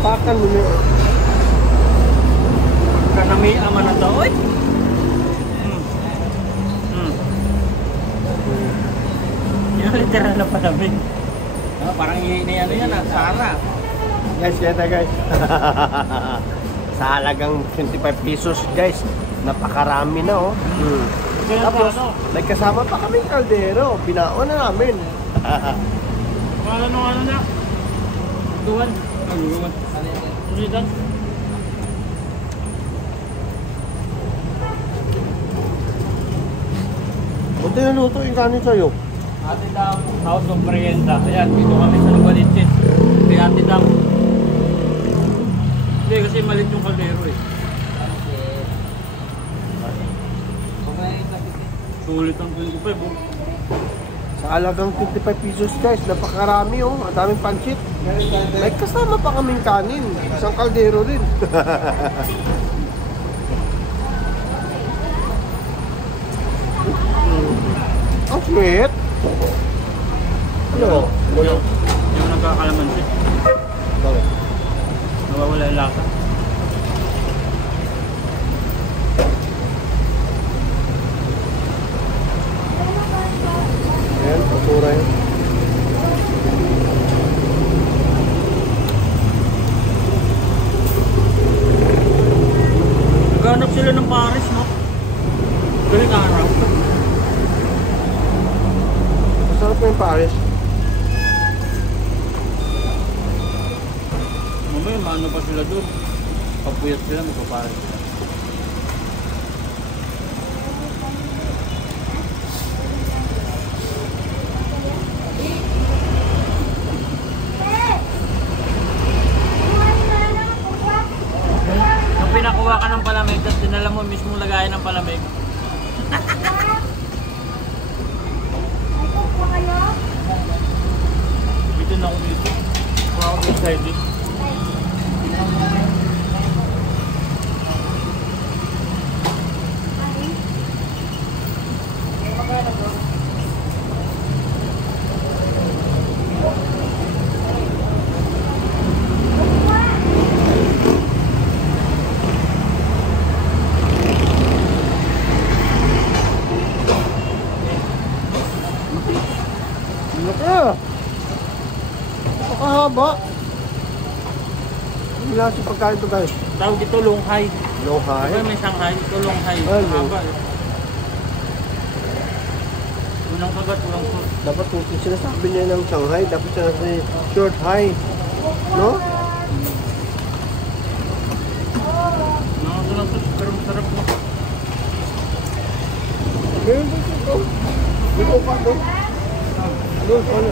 Pakan mo na. Kanami ama na to, oy. Yan, literal na palamig. Parang ano yan, Sara. Guys, kaya guys. Sa halagang 25 pesos guys. Napakarami na oh. Tapos, may kasama pa kaming kaldero. Binaon na namin. Ano na? Duwan. Duwan. Duwan. Buti na luto yung kanin sa'yo. Ate Dam, House of Merienda. Ayan, dito kami sa Lugaliches. Kay Ate Dam. Hindi, kasi malit yung kaldero eh. Sulit ang 25 oh. Sa halagang 25 pesos guys, napakarami oh. Ang daming pancit. May kasama pa kaming kanin. Isang kaldero din. Ang sweet. Ano? Yung nagkakalamansi. Bakit? Nawawala yung lasa. Ayan, pasura yun. Naghanap sila ng Paris, no? Galing araw. Masarap po yung Paris. Mamaya, maano pa sila doon. Papuyat sila, magpaparis sila. Nung pinakuha ka ng palamig, tapos dinala mo mismo lagayan ng palamig. Dito na ako dito. Kuha ako dito side dito. Napakahaba. Hindi lang si pagkain ito guys. Tawag dito Longhai. Longhai. Diba may Shanghai? Ito Longhai. Haba eh. Unang kagat, unang food. Dapat kung sinasabi niya ng Shanghai, dapat sinasabi short high. No? Nakakasunod ito, pero masarap mo. Meron dito. Dito pa doon. Doon, ano?